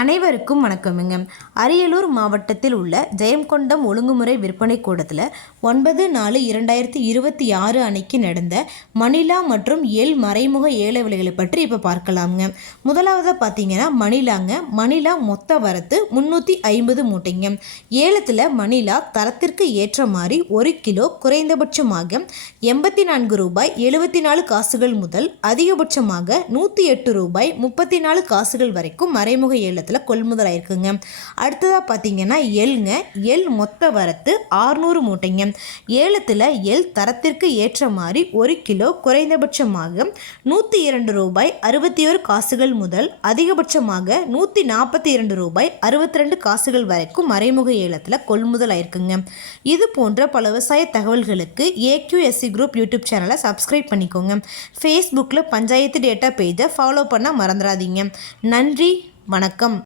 அனைவருக்கும் வணக்கமுங்க. அரியலூர் மாவட்டத்தில் உள்ள ஜெயங்கொண்டம் ஒழுங்குமுறை விற்பனை கூடத்தில் 9/4/2026 அன்னைக்கு நடந்த மணிலா மற்றும் எள் மறைமுக ஏல விலைகளை பற்றி இப்போ பார்க்கலாமுங்க. முதலாவதாக பார்த்தீங்கன்னா மணிலா மொத்த வரத்து 350 மூட்டைங்க. ஏலத்தில் மணிலா தரத்திற்கு ஏற்ற மாதிரி 1 கிலோ குறைந்தபட்சமாக ₹84.74 முதல் அதிகபட்சமாக ₹108.34 வரைக்கும் மறைமுக ஏல கொள்முதல் ஆயிருக்குங்க. அடுத்ததாக பார்த்தீங்கன்னா எள் மொத்த வரத்து 600 மூட்டைங்க. ஏலத்தில் எள் தரத்திற்கு ஏற்ற மாதிரி 1 கிலோ குறைந்தபட்சமாக ₹102.61 முதல் அதிகபட்சமாக ₹142.62 வரைக்கும் மறைமுக ஏலத்தில் கொள்முதல் ஆயிருக்குங்க. இது போன்ற பல விவசாய தகவல்களுக்கு AQSC குரூப் யூடியூப் சேனலை சப்ஸ்கிரைப் பண்ணிக்கோங்க. ஃபேஸ்புக்கில் பஞ்சாயத்து டேட்டா பேஜை ஃபாலோ பண்ண மறந்துடாதீங்க. நன்றி, வணக்கம்.